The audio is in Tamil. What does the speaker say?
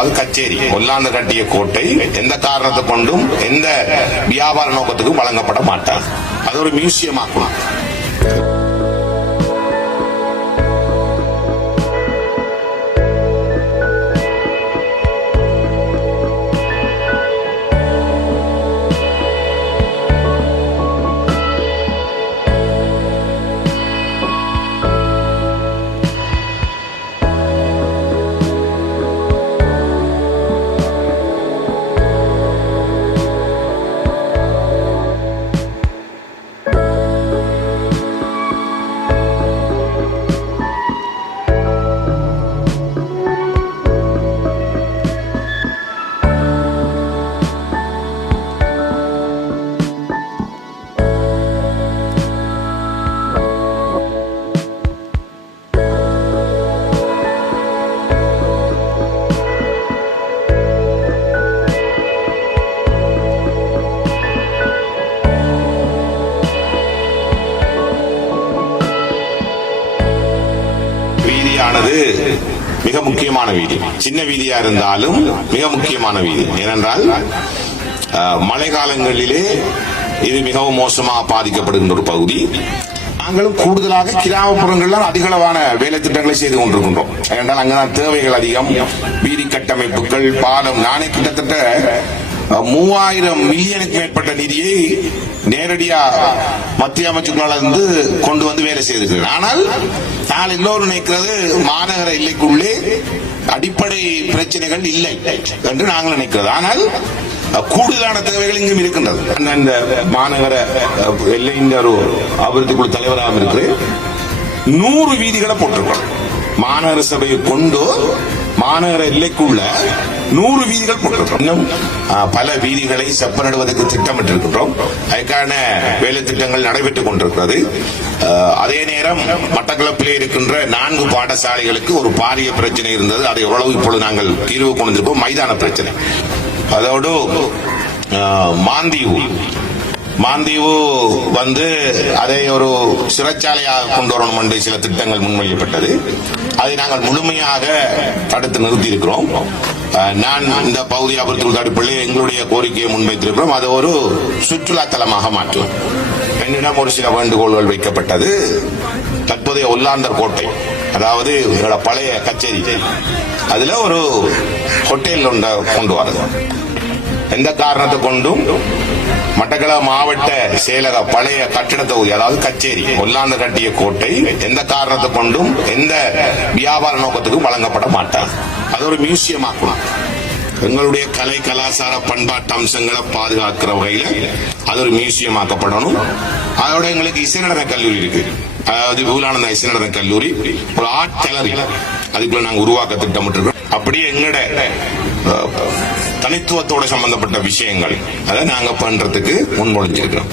அது கச்சேரி. ஒல்லாந்து கட்டிய கோட்டை எந்த காரணத்தை கொண்டும் எந்த வியாபார நோக்கத்துக்கும் வழங்கப்பட மாட்டாது. அது ஒரு மியூசியம் ஆக்கணும் வீதியானது மிக முக்கியமான வீதி. சின்ன வீதியா இருந்தாலும் மிக முக்கியமான வீதி. ஏனென்றால் மழை காலங்களிலே இது மிகவும் மோசமாக பாதிக்கப்படுகின்ற ஒரு பகுதி. நாங்களும் கூடுதலாக கிராமப்புறங்களில் அதிகளவான வேலை திட்டங்களை செய்து கொண்டிருக்கின்றோம். ஏனென்றால் அங்கதான் தேவைகள் அதிகம். வீதி கட்டமைப்புகள் பாலம் நானே கிட்டத்தட்ட மூவாயிரம் மில்லியனுக்கு மேற்பட்ட நிதியை நேரடியா மத்திய அமைச்சர்களால் இருந்து கொண்டு வந்து வேலை செய்திருக்கிறது ஆனால் நான் எல்லோரும் நினைக்கிறது மாநகர எல்லைக்குள்ளே அடிப்படை பிரச்சனைகள் இல்லை என்று நாங்கள் நினைக்கிறது. ஆனால் கூடுதலான தேவைகள் இங்கும் இருக்கின்றது. நான் இந்த மாநகர அஹ், எல்லையின் ஒரு அபிவிருத்தி குழு தலைவராக இருக்கிறேன். நூறு வீதிகளை போட்டிருக்கோம் மாநகர சபையை கொண்டு மாநகர எல்லைக்குள்ள நூறு வீதிகள் போட்டிருக்கிறோம். இன்னும் பல வீதிகளை செப்பனிடுவதற்கு திட்டமிட்டிருக்கின்றோம். அதுக்கான வேலை திட்டங்கள் நடைபெற்றுக் கொண்டிருக்கிறது. அதே நேரம் மட்டக்களப்பிலே இருக்கின்ற நான்கு பாடசாலைகளுக்கு ஒரு பாரிய பிரச்சனை இருந்தது. அதை ஓரளவு இப்பொழுது நாங்கள் தீர்வு கொண்டிருக்கோம் மைதான பிரச்சனை. அதோடு அஹ், மாந்தீவு மாந்தீவு வந்து அதை ஒரு சிறைச்சாலையாக கொண்டு வரணும் என்று சில திட்டங்கள் முன்மொழியப்பட்டது. அதை நாங்கள் முழுமையாக தடுத்து நிறுத்தி இருக்கிறோம் நான் இந்த பகுதி அபிவிருத்தி தடுப்பில் எங்களுடைய கோரிக்கையை முன்வைத்திருக்கிறோம். அதை ஒரு சுற்றுலா தலமாக மாற்றுவோம். என்னிடம் ஒரு சில வேண்டுகோள்கள் வைக்கப்பட்டது. தற்போதைய ஒல்லாந்தர் கோட்டை அதாவது எங்களோட பழைய கச்சேரி அதுல ஒரு ஹோட்டல் ஒன்றை கொண்டு வரது எந்த காரணத்தை கொண்டும் மட்டக்கள மாவட்ட செயலக பழைய கட்டிட தொகுதி அதாவது கச்சேரி ஒல்லாந்து கட்டிய கோட்டை எந்த காரணத்தை கொண்டும் எந்த வியாபார நோக்கத்துக்கும் வழங்கப்பட மாட்டார் அது ஒரு மியூசியம் ஆக்கணும். எங்களுடைய கலை கலாச்சார பண்பாட்டு அம்சங்களை பாதுகாக்கிற வகையில அது ஒரு மியூசியம் ஆக்கப்படணும். அதோட எங்களுக்கு இசை நடன கல்லூரி இருக்கு. அதாவது விபுலானந்த இசை நடன கல்லூரி. ஒரு ஆர்ட் கேலரி அதுக்குள்ள நாங்க உருவாக்க திட்டமிட்டு அப்படியே எங்கட தனித்துவத்தோட சம்பந்தப்பட்ட விஷயங்கள். அதை நாங்க பண்றதுக்கு முன்மொழிஞ்சிருக்கிறோம்.